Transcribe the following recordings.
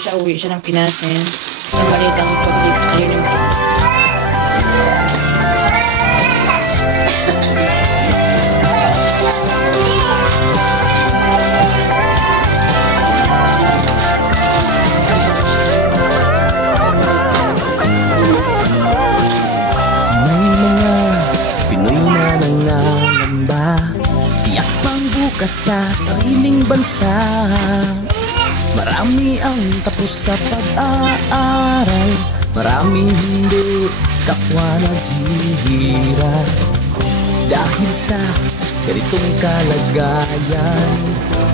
siya, uwi siya ng Pinas ngayon. Ang balitang pag-lift ayun yung sa sariling bansa. Marami ang tapos sa pag-aaral, maraming hindi kapwa naghihirap. Dahil sa ganitong kalagayan,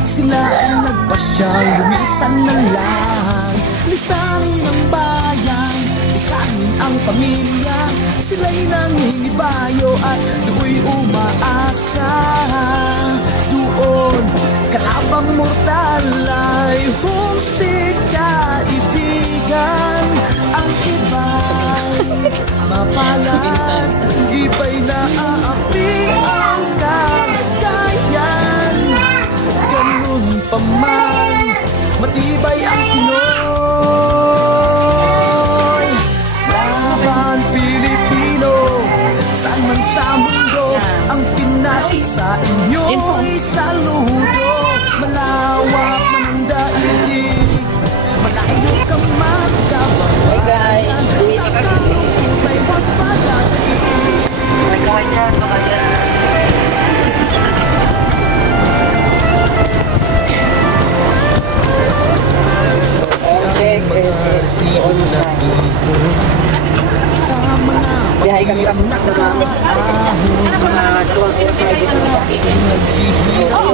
sila ay nagpasyang lumisan ng lang. Lisanin ang bayan, lisanin ang pamilya. Sila'y nangingibayo at do'y umaasa. Doon, kalabang mortal ay humsik kaibigan. Ang iba'y mapalad, iba'y naaapi ang kalagayan. Ganun pa man, matibay ang Pinoy. Laban Pilipino, saan man sa mundo, ang Pinas sa inyo'y saludo. Malawak man ang daigdig, malayo ka man kababayan. Sa kalungkot ay huwag padadaig. Siyon na ipon sa mga pagkirap na kaahon. Sarap kong naghihirap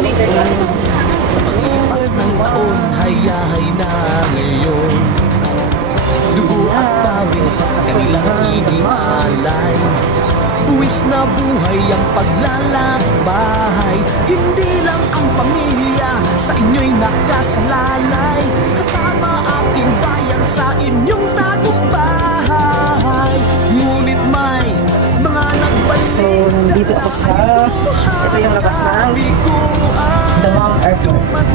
sa paglipas ng taon, hayahay na ngayon. Dugo at pawis, kanilang inialay. Buwis na buhay ang paglalakbay. Hindi lang ang pamilya sa inyo'y nakasalalay. Kasama ating bayan sa inyong tagumpay. Ngunit may mga nagbalik. So, dito ako sa ito yung labas ng Damang Airport.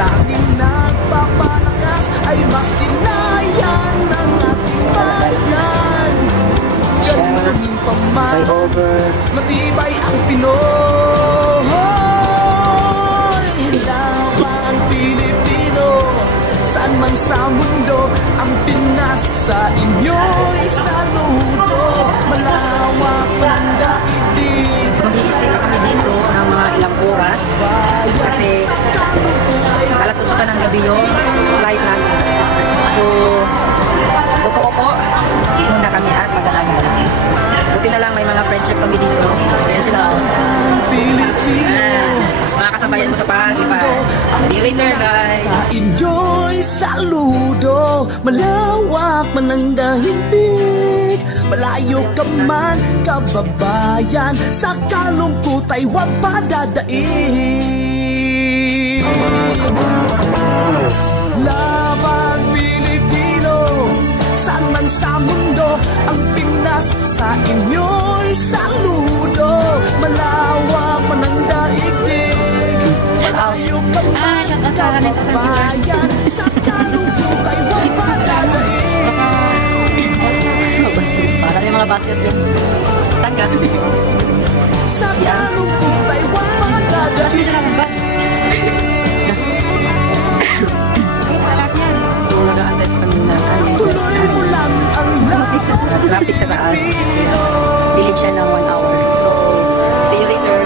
Tanging nagpapalakas ay masilayan ng ating bayan. Ganun pa man, matibay ang Pinoy. Laban Pilipino, saan man sa mundo, ang Pinas sa inyo'y saludo. Malawak man daigdig. Mag-i-stay pa kami dito ng mga ilang oras kasi alas 8 pa ng gabi yung flight natin. So, upo-upo muna kami at mag-alaga na lang. Buti na lang may mga friendship kami dito. Ayan sila. Mga kasabayan ko sa pag-ibay. See you later, guys. Sa inyo'y saludo. Malawak man ang daigdig, malayo ka man kababayan. Sa kalungkot ay huwag padadaig. Laban Pilipino, saan man sa mundo, ang Pinas sa inyo'y saludo. Malawak man ang daigdig, malayo ka man kababayan. Sa kalungkot ay huwag padadaig. Para yung mga basket dyan. Tangga. Sa kalungkot ay huwag padadaig. So, nag-aantay pa kami na tuloy mo lang ang laban. traffic sa taas. Delete siya ng 1 hour. So, see you later.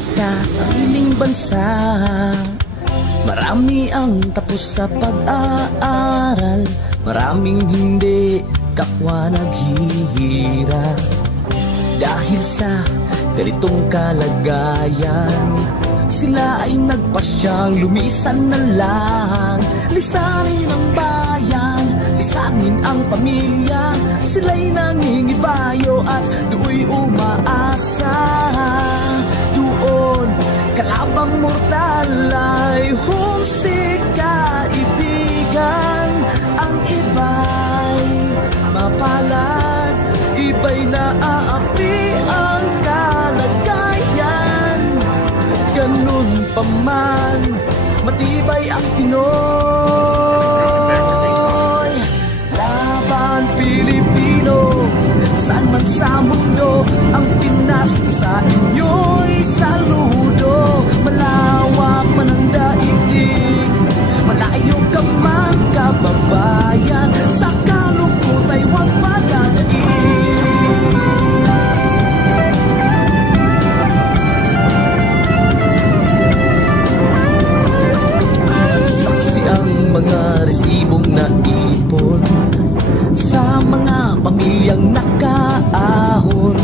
Sa sariling bansa, marami ang tapos sa pag-aaral, maraming hindi kapwa naghihirap. Dahil sa ganitong kalagayan, sila ay nagpasyang lumisan na lang. Lisanin ang bayan, lisanin ang pamilya. Sila'y nangingibayo at do'y umaasa. Doon kalabang mortal ay humsik kaibigan. Ang iba'y mapalad, iba'y naaapi ang kalagayan. Ganun pa man, matibay ang Pinoy. Laban Pilipino, saan man sa mundo, ang Pinas sa inyo'y saludo. Malawak man ang daigdig, malayo ka man kababayan, sa kalungkot ay huwag padadaig. Saksi ang mga resibong naipon sa mga pamilyang nakaahon.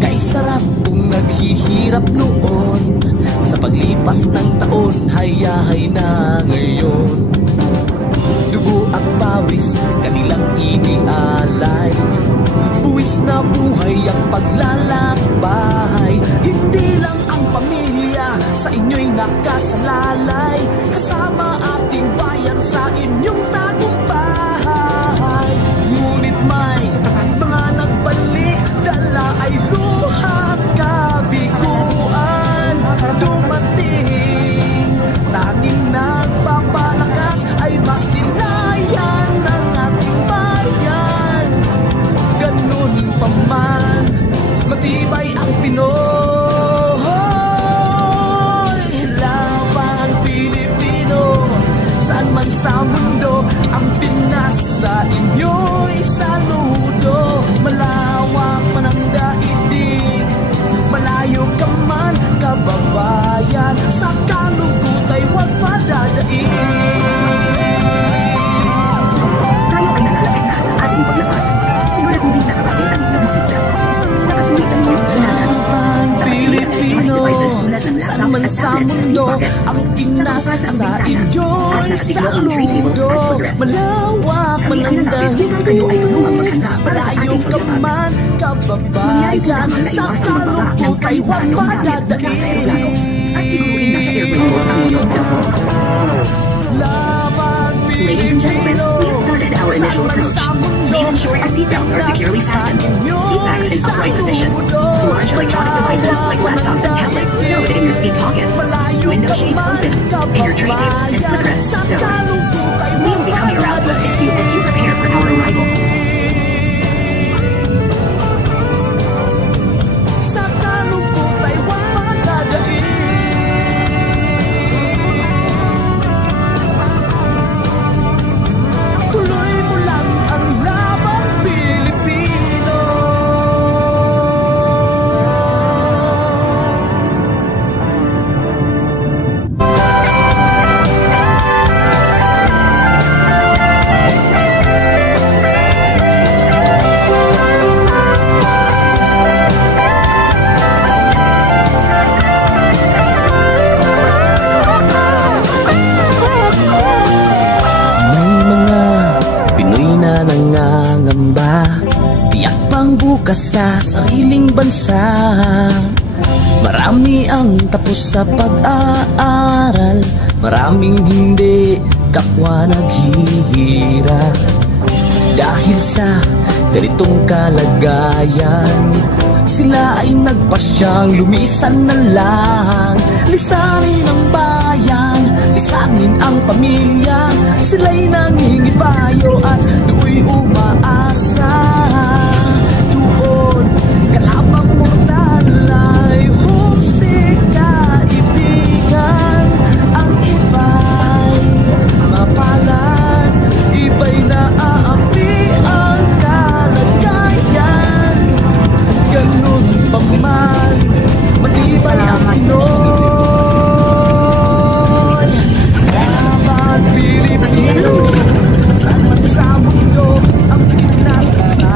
Kay sarap kung naghihirap noon, sa paglipas ng taon hayahay na ngayon. Dugo at pawis kanilang inialay, buwis na buhay ang paglalakbay. Hindi lang ang pamilya sa inyo'y nakasalalay, kasama ating bayan sa inyong tagumpay. Ngunit may mga nagbalik, dala ay luhat kabiguan. Dumating, tanging nagpapalakas ay masilayan ng ating bayan. Ganun pa man, matibay ang Pinoy. Laban Pilipino, saan man sa mundo, ang Pinas sa inyo'y saludo. Malawak man ang daigdig, malayo ka man kababayan, sa kalungkot ay huwag padadaig. Tayo ay nalalapit na sa ating paglapag. Siguraduhin nakapatid ang inyong seatbelt. Nakatuloy ang inyong sinanan. Laban Pilipino, saan man sa mundo, ang Pinas sa inyo'y saludo. Malawak man ang daigdig, malayo ka man kababayan, sa kalungkot ay huwag padadaig. At siguruhin nasa airplane mode ang inyong cellphones. Laban Ladies and gentlemen, Pilipino, we have started our initial approach. Please ensure your seatbelts are securely fastened. Seat backs in upright position. Large electronic devices like laptops and tablets stowed in your seat pockets. Window shades open, and your tray tables and footrests stowed. We will be coming around to assist you as you prepare for our arrival. sa kalungkot ay huwag padadaig. Tuloy mo lang ang laban Pilipino. Nangangamba, tiyak pang bukas sa sariling bansa. Marami ang tapos sa pag-aaral, maraming hindi kapwa naghihirap. Dahil sa ganitong kalagayan, sila ay nagpasyang lumisan na lang. Lisanin ang bayan, lisanin ang pamilya. Sila'y nangingibayo at do'y umaasa. Doon kalabang mortal ay humsik kaibigan. Ang iba'y mapalad, iba'y naaapi ang kalagayan. Ganun pa man, matibay ang Pinoy. Laban Pilipino, saan man sa mundo, ang Pinas sa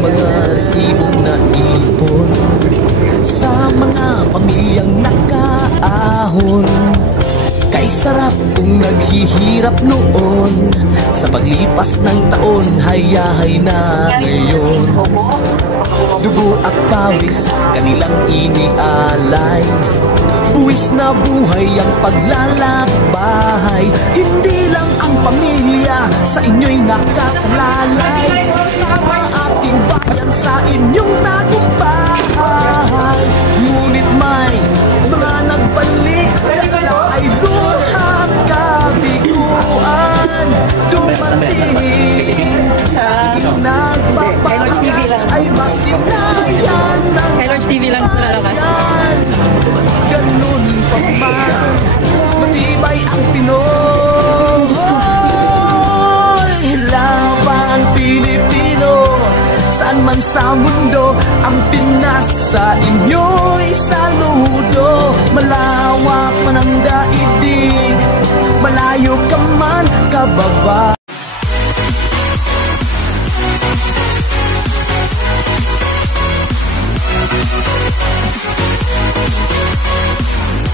mga resibong naipon sa mga pamilyang nakaahon. Kay sarap kung naghihirap noon, sa paglipas ng taon, hayahay na ngayon. Dugo at pawis, kanilang inialay, buwis na buhay ang paglalakbay. Hindi lang ang pamilya sa inyo'y nakasalalay, kasama ating bayan sa inyong tagumpay. Ngunit may mga nagbalik, dala ay luhat kabiguan. Dumating Sa nagpapakas ay masinayan ng Kay Lords TV lang sa nalakas. bayan. Ganun pa man, matibay ang Pinoy. Laban Pilipino, saan man sa mundo, ang Pinas sa inyo'y saludo. Malawak man ang daigdig, malayo ka man kababa.